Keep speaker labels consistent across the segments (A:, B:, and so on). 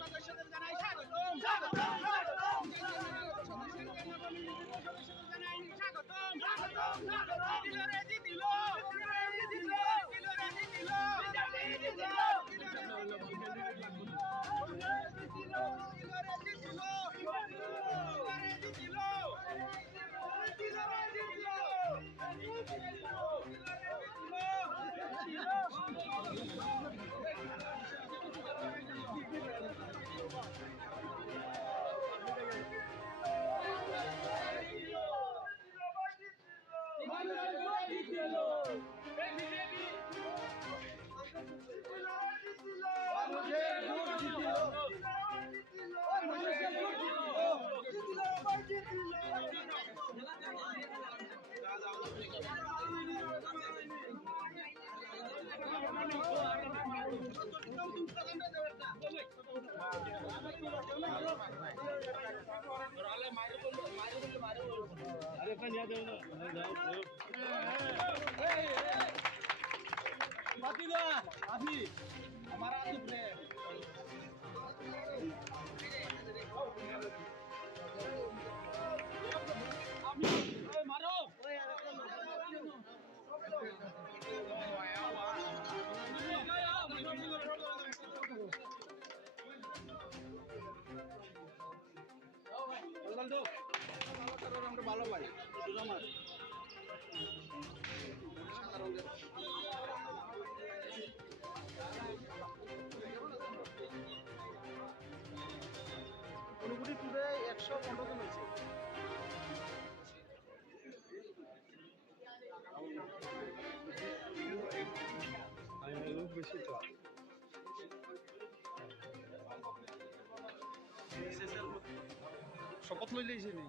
A: সদস্যদের জানাই স্বাগতম স্বাগতম স্বাগতম সদস্যদের জানাই স্বাগতম স্বাগতম স্বাগতম দিলো রে দিলো দিলো রে দিলো দিলো রে দিলো দিলো রে God. ভালো ভাই আমার অনুগুটি টুডে একশো পনেরো জন হয়েছে। শপথ লইলে এসে নেই।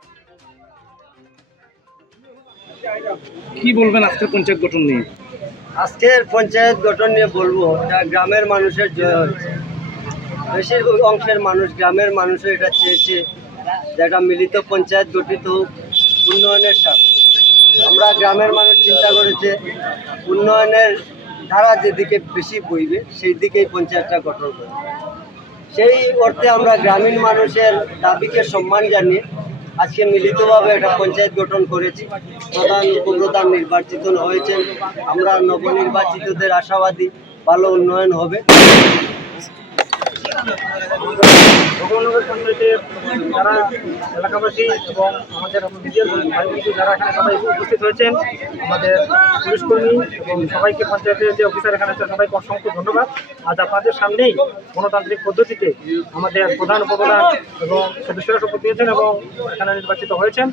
B: কি বলবেন আজকের পঞ্চায়েত গঠন নিয়ে?
C: আজকের পঞ্চায়েত গঠন নিয়ে বলব, এটা গ্রামের মানুষের জয় হয়েছে। বেশির অংশের মানুষ গ্রামের মানুষও এটা চেয়েছে যে একটা মিলিত পঞ্চায়েত গঠিত হোক, উন্নয়নের স্বার্থে। আমরা গ্রামের মানুষ চিন্তা করেছে, উন্নয়নের ধারা যেদিকে বেশি বইবে সেই দিকেই পঞ্চায়েতটা গঠন করবে। সেই অর্থে আমরা গ্রামীণ মানুষের দাবিকে সম্মান জানিয়ে আজকে মিলিতভাবে একটা পঞ্চায়েত গঠন করেছি। প্রধান উপপ্রধান নির্বাচিত হয়েছেন। আমরা নবনির্বাচিতদের আশাবাদী ভালো উন্নয়ন হবে।
B: ভগবানগর পঞ্চায়েতের যারা এলাকাবাসী এবং আমাদের নিজের যারা এখানে সবাই উপস্থিত হয়েছেন, আমাদের পুলিশ কর্মী এবং সবাইকে পঞ্চায়েতের যে অফিসার এখানে আছে সবাইকে অসংখ্য ধন্যবাদ। আজ আপনাদের সামনেই গণতান্ত্রিক পদ্ধতিতে আমাদের প্রধান উপপ্রধান এবং সদস্যরা শপথ নিয়েছেন এবং এখানে নির্বাচিত হয়েছেন।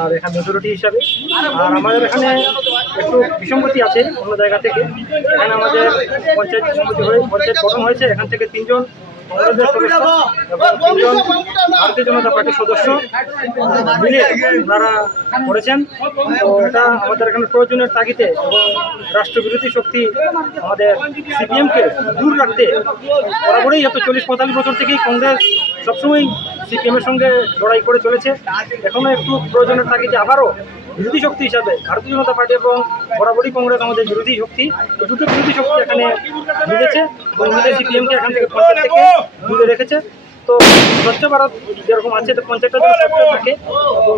B: আর এখানে মেজরিটি হিসাবে। আর আমাদের এখানে একটু বিসঙ্গতি আছে অন্য জায়গা থেকে। এখানে আমাদের পঞ্চায়েত সম্মতি হয়ে পঞ্চায়েত গঠন হয়েছে। এখান থেকে তিনজন ভারতীয় জনতা পার্টির সদস্য মিলে তারা করেছেন। তো এটা আমাদের এখানে প্রয়োজনের তাগিদে এবং রাষ্ট্রবিরোধী শক্তি আমাদের সিপিএমকে দূর রাখতে বরাবরই এত চল্লিশ পঁয়তাল্লিশ বছর থেকেই কংগ্রেস সবসময় সিপিএমের সঙ্গে লড়াই করে চলেছে। এখনও একটু প্রয়োজনের থাকে যে আবারও বিরোধী শক্তি হিসাবে ভারতীয় জনতা পার্টি এবং বরাবরই কংগ্রেস আমাদের বিরোধী শক্তি। দুটো বিরোধী শক্তি এখানে মিলেছে মিলে সিপিএমকে এখান থেকে পঞ্চায়েত থেকে দূরে রেখেছে। তো স্বচ্ছ ভারত যেরকম আছে, তো পঞ্চায়েতটা যেন থাকে এবং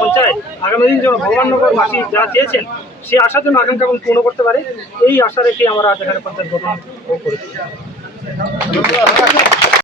B: পঞ্চায়েত। আগামী দিন যেন ভগবাননগরবাসী যা চেয়েছেন সেই আশার জন্য আকাঙ্ক্ষা এবং পূর্ণ করতে পারে। এই আশা রেখে আমরা আজ এখানে পঞ্চায়েত গঠন করেছি।